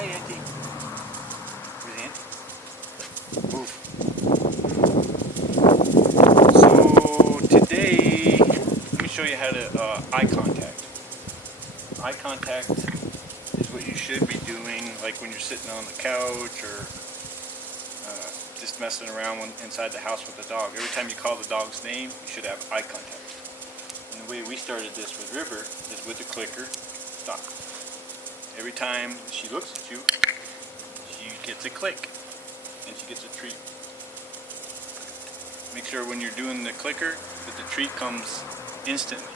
Hi, Auntie. Where's Auntie? Move. So today, let me show you how to eye contact. Eye contact is what you should be doing, like when you're sitting on the couch or just messing around inside the house with the dog. Every time you call the dog's name, you should have eye contact. And the way we started this with River is with the clicker, stop. Every time she looks at you, she gets a click and she gets a treat. Make sure when you're doing the clicker that the treat comes instantly.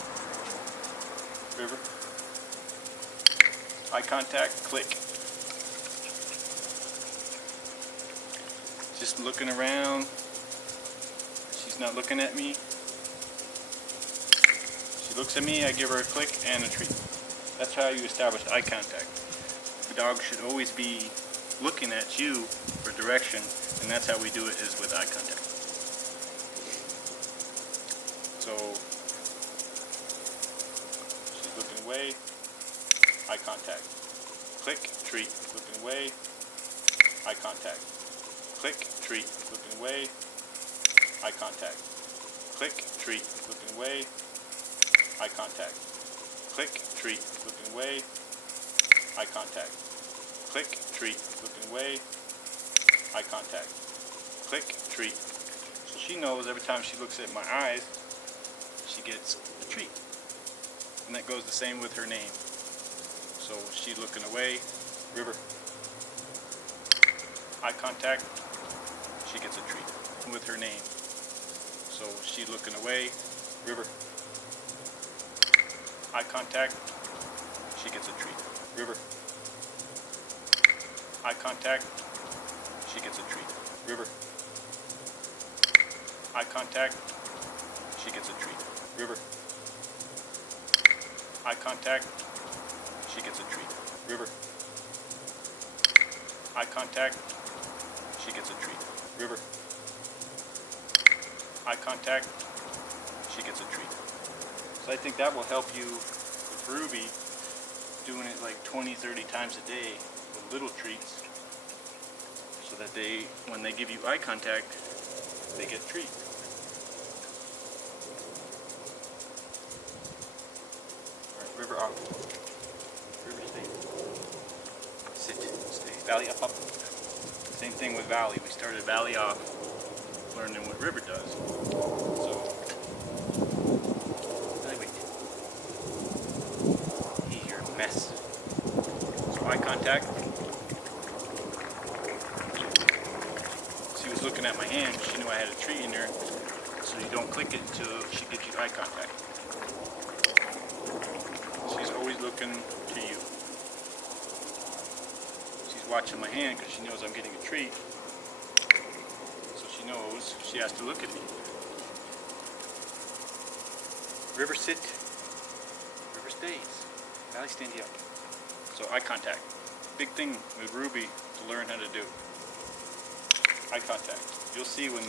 River. Eye contact, click. Just looking around. She's not looking at me. She looks at me, I give her a click and a treat. That's how you establish eye contact. The dog should always be looking at you for direction, and that's how we do it, is with eye contact. So, she's looking away, eye contact. Click, treat, looking away, eye contact. Click, treat, looking away, eye contact. Click, treat, looking away, eye contact. Click, treat, looking away, eye contact. Click, treat, looking away, eye contact. Click, treat. So she knows every time she looks at my eyes, she gets a treat. And that goes the same with her name. So she's looking away, River. Eye contact, she gets a treat with her name. So she's looking away, River. Eye contact, she gets a treat. River. Eye contact, she gets a treat. River. Eye contact, she gets a treat. River. Eye contact, she gets a treat. River. Eye contact, she gets a treat. River. Eye contact, she gets a treat. So I think that will help you with Ruby, doing it like 20-30 times a day with little treats, so that when they give you eye contact, they get treats. Alright, River off. River stay. Sit, stay. Valley up, up. Same thing with Valley. We started Valley off, learning what River does. So, wait. You're a mess. So eye contact. She was looking at my hand. She knew I had a treat in there. So you don't click it until she gives you eye contact. She's always looking to you. She's watching my hand because she knows I'm getting a treat. So she knows she has to look at me. River sit. River stays. Valley stand up. So eye contact. Big thing with Ruby to learn how to do. Eye contact. You'll see when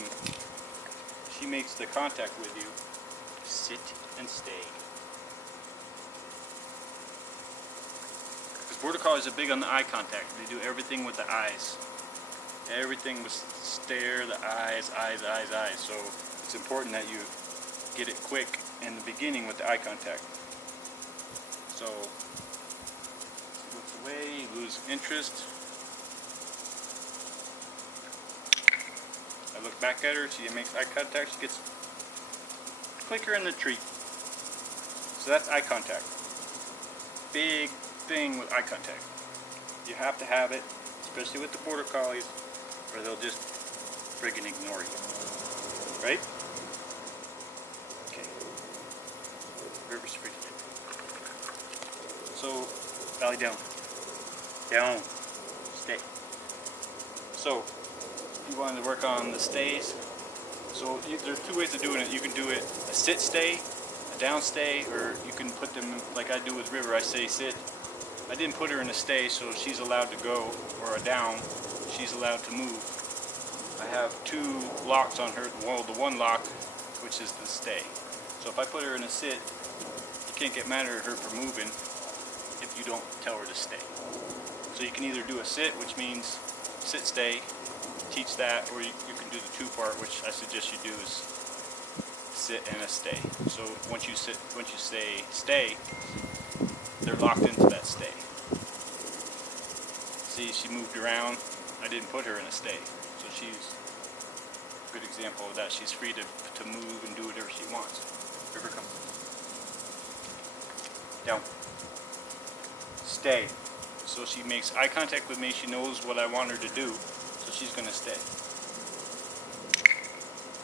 she makes the contact with you, sit and stay. Because Border Collies are big on the eye contact. They do everything with the eyes. Everything with stare, the eyes, eyes, eyes, eyes. So it's important that you get it quick in the beginning with the eye contact. So she looks away, you lose interest. I look back at her, she makes eye contact, she gets clicker in the treat. So that's eye contact. Big thing with eye contact. You have to have it, especially with the Border Collies, or they'll just friggin' ignore you. Right? Okay. River's freaking. So, Valley down. Down. Stay. So, you wanted to work on the stays. So there's two ways of doing it. You can do it a sit stay, a down stay, or you can put them like I do with River. I say sit. I didn't put her in a stay, so she's allowed to go, or a down. She's allowed to move. I have two locks on her. Well, the one lock, which is the stay. So if I put her in a sit, you can't get mad at her for moving if you don't tell her to stay. So you can either do a sit, which means sit, stay, teach that, or you can do the two part, which I suggest you do is sit and a stay. So once you say stay, they're locked into that stay. See, she moved around. I didn't put her in a stay. So she's a good example of that. She's free to move and do whatever she wants. River, come. Down. Stay. So she makes eye contact with me. She knows what I want her to do. So she's going to stay.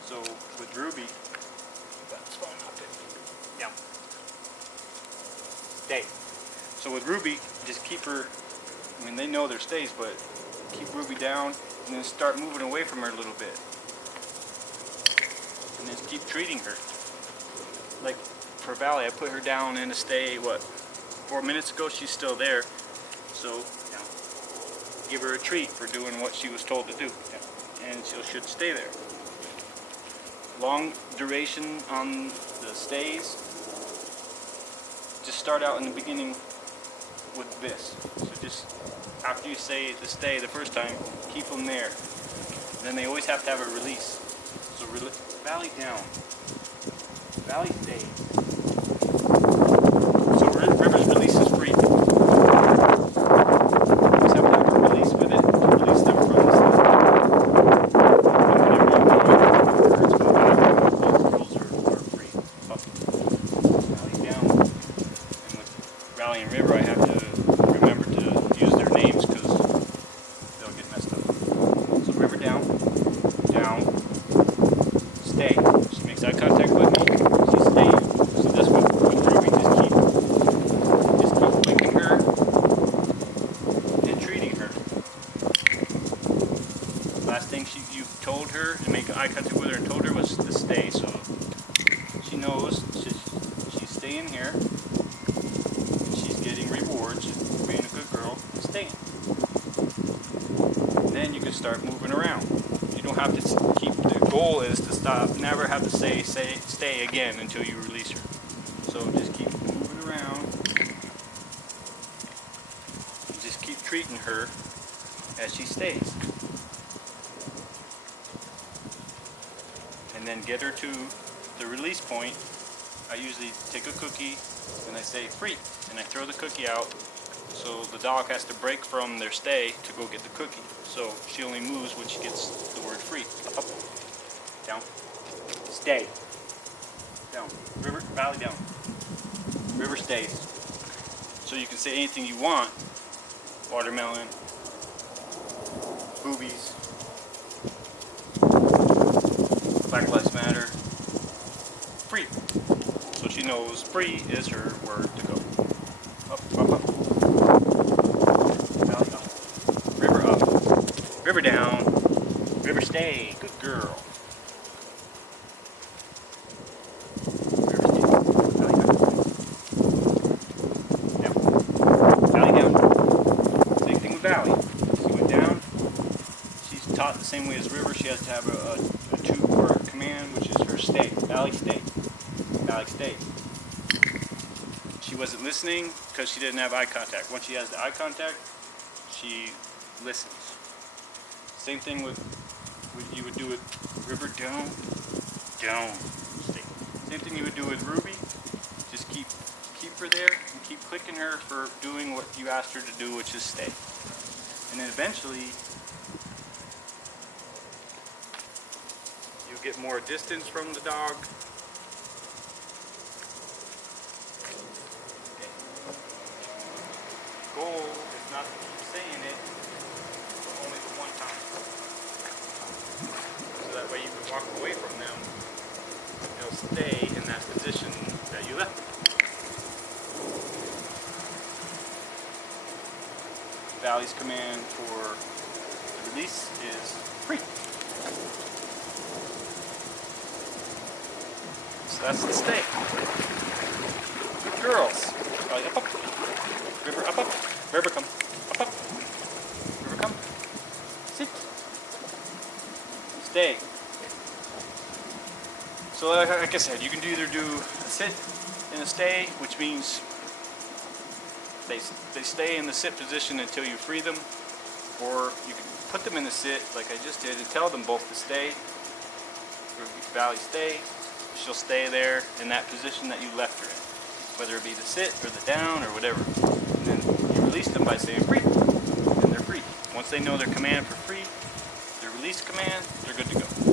So with Ruby, that's fine. Down. Stay. So with Ruby, just keep her, I mean, they know their stays, but keep Ruby down and then start moving away from her a little bit. And then keep treating her. Like for Valley, I put her down in a stay, 4 minutes ago, she's still there. So, give her a treat for doing what she was told to do. And she should stay there. Long duration on the stays. Just start out in the beginning with this. So just after you say the stay the first time, keep them there. And then they always have to have a release. So Valley down. Valley stay. So River's release is free. Just have to have a release with it to release them from the stay. Both girls are free. Up. Valley down. And with Valley and River, I have to remember to use their names because they'll get messed up. So River down, down, stay. She makes eye contact with me. She's staying. So this with Ruby, just keep clicking her and treating her. Last thing you told her to make eye contact with her and told her was to stay. So she knows she's staying here. Getting rewards for being a good girl and staying. And then you can start moving around. You don't have to keep, the goal is to stop, never have to say stay again until you release her. So just keep moving around. And just keep treating her as she stays. And then get her to the release point. I usually take a cookie and I say free, and I throw the cookie out, so the dog has to break from their stay to go get the cookie. So she only moves when she gets the word free. Up, down, stay, down, River, Valley down, River stays. So you can say anything you want, watermelon, boobies, Black Lives Matter, free. So she knows free is her word to go. Up, up, up. Valley up. River up. River down. River stay. Good girl. River stay. Valley down. Down. Valley down. Same thing with Valley. She went down. She's taught the same way as River. She has to have a two-part command, which is her stay. Valley stay. Valley stay. She wasn't listening because she didn't have eye contact. Once she has the eye contact, she listens. Same thing with you would do with River, down, down, stay. Same thing you would do with Ruby. Just keep her there and keep clicking her for doing what you asked her to do, which is stay. And then eventually you get more distance from the dog. Goal is not to keep saying it, but only the one time. So that way you can walk away from them. They'll stay in that position that you left them. Valley's command for the release is free. So that's the stay. Good girls. Valley up, up. River up, up. River come. Up, up. River come. Sit. Stay. So like I said, you can either do a sit and a stay, which means They stay in the sit position until you free them, or you can put them in the sit like I just did and tell them both to stay. Valley, stay. She'll stay there in that position that you left her in, whether it be the sit or the down or whatever. And then you release them by saying free, and they're free. Once they know their command for free, their release command, they're good to go.